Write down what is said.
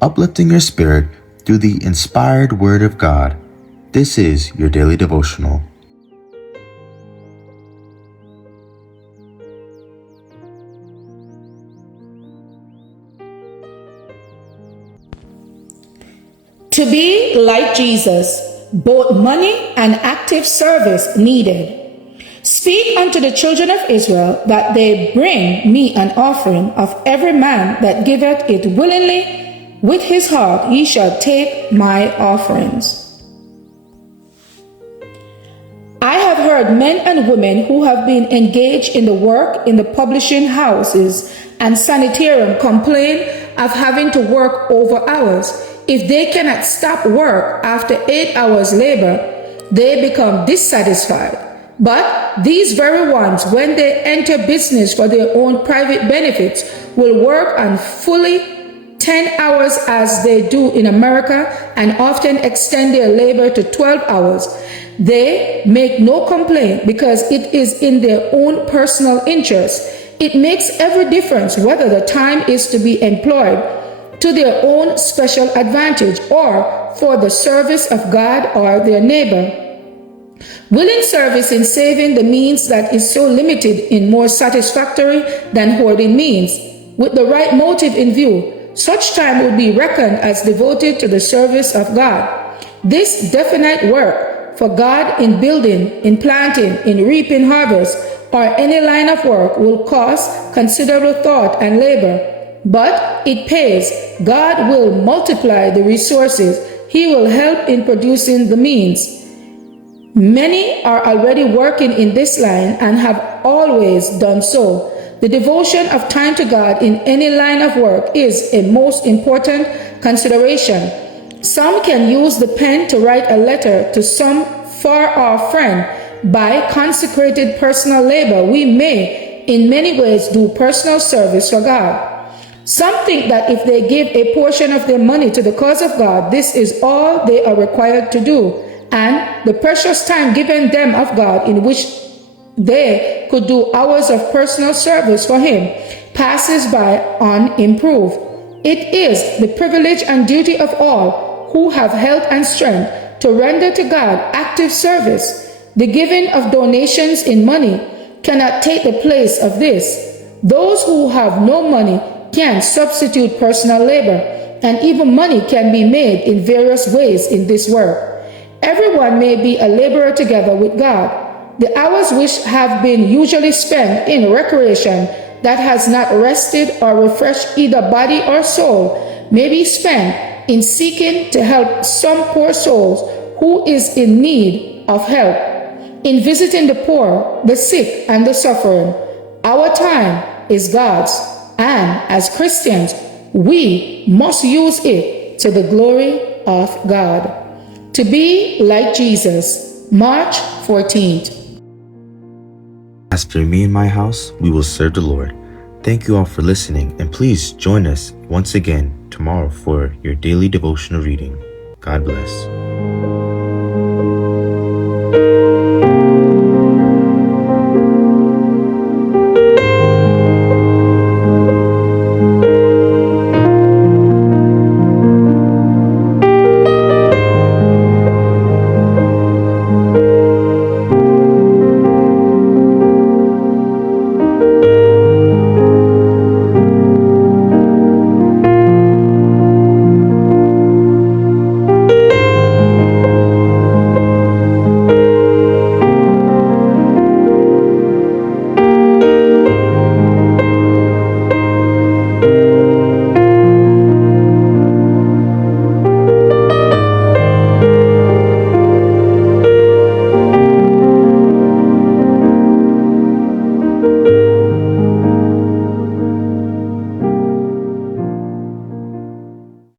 uplifting your spirit through the inspired Word of God. This is your daily devotional. To be like Jesus, both money and active service needed. Speak unto the children of Israel that they bring me an offering of every man that giveth it willingly with his heart, ye shall take my offerings. I have heard men and women who have been engaged in the work in the publishing houses and sanitarium complain of having to work over hours. If they cannot stop work after 8 hours labor, they become dissatisfied. But these very ones, when they enter business for their own private benefits, will work on fully 10 hours as they do in America and often extend their labor to 12 hours. They make no complaint because it is in their own personal interest. It makes every difference whether the time is to be employed to their own special advantage or for the service of God or their neighbor. Willing service in saving the means that is so limited is more satisfactory than hoarding means. With the right motive in view, such time will be reckoned as devoted to the service of God. This definite work for God in building, in planting, in reaping harvest, or any line of work will cost considerable thought and labor. But it pays. God will multiply the resources. He will help in producing the means. Many are already working in this line and have always done so. The devotion of time to God in any line of work is a most important consideration. Some can use the pen to write a letter to some far-off friend. By consecrated personal labor, we may in many ways do personal service for God. Some think that if they give a portion of their money to the cause of God, this is all they are required to do, and the precious time given them of God in which they could do hours of personal service for Him passes by unimproved. It is the privilege and duty of all who have health and strength to render to God active service. The giving of donations in money cannot take the place of this. Those who have no money can substitute personal labor, and even money can be made in various ways in this work. Everyone may be a laborer together with God. The hours which have been usually spent in recreation that has not rested or refreshed either body or soul may be spent in seeking to help some poor souls who is in need of help, in visiting the poor, the sick, and the suffering. Our time is God's, and as Christians, we must use it to the glory of God. To be like Jesus, March 14th. As for me and my house, we will serve the Lord. Thank you all for listening, and please join us once again tomorrow for your daily devotional reading. God bless.